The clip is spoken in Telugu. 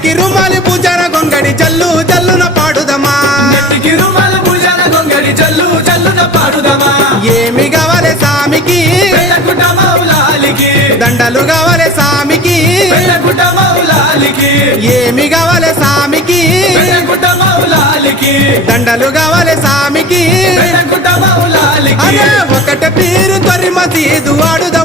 నెత్తికి రుమాలి పూజార గొంగడి జల్లు జల్లున పాడుదమా నెత్తికి రుమాలు పూజార గొంగడి జల్లు జల్లున పాడుదమా ఏమి కావాలి సామికి పెళ్ళగుట్ట మౌలాలికి దండలు కావాలి సామికి పెళ్ళగుట్ట మౌలాలికి ఏమి కావాలి సామికి పెళ్ళగుట్ట మౌలాలికి దండలు కావాలి సామికి పెళ్ళగుట్ట మౌలాలికి అరే ఒకట పీరు తొరి మసీదు వాడుద